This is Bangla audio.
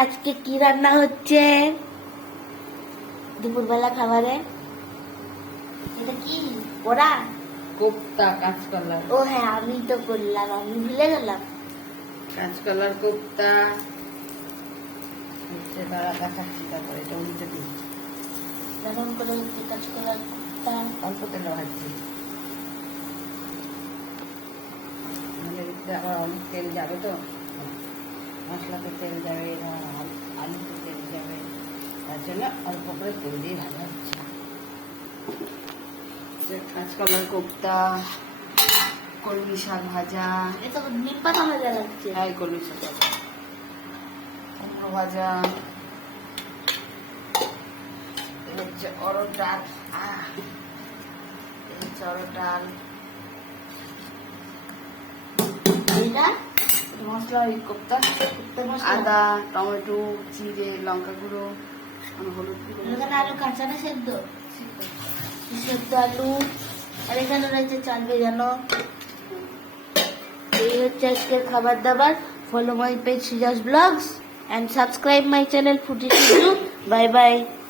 আজকে কি রান্না হচ্ছে দুপুরবেলা খাবারে? এটা কি ওরা কোপ্তা কাঁচকলা। ও হ্যাঁ, আমি তো করলাম, আমি ভুলে গেলাম। কাঁচকলার কোপ্তা হচ্ছে, দাঁড়া দেখাচ্ছি। তারপরে এটা উল্টে দিই, গরম করে কাজ করার কুত্তা। অল্প তেলে ভাজছি, নাহলে এতে আবার অনেক তেল যাবে তো, মশলাতে তেল যাবে, আলুতে তেল যাবে, তার জন্য অল্প করে তেল দিয়ে ভাজা হচ্ছে। কাঁচকলার কোপ্তা, কলমি শাক ভাজা, এটা তো নিম পাতা ভাজা লাগছে। হ্যাঁ কলমি শাক ভাজা, কুমড়ো ভাজা, এই হচ্ছে অরড় ডাল, এই হচ্ছে অরড় ডাল। এটা মশলা ওই কোপ্তা, আদা, টমেটো, জিরে, লঙ্কা গুঁড়ো, হলুদ গুঁড়ো, এখানে আলু কাঁচা না সেদ্ধ? সেদ্ধ আলু। আর এখানে রয়েছে চাল ভেজানো। এই হচ্ছে আজকের খাবার দাবার। Follow my page Sija's blogs and subscribe my channel Foodie Tutu. Bye bye.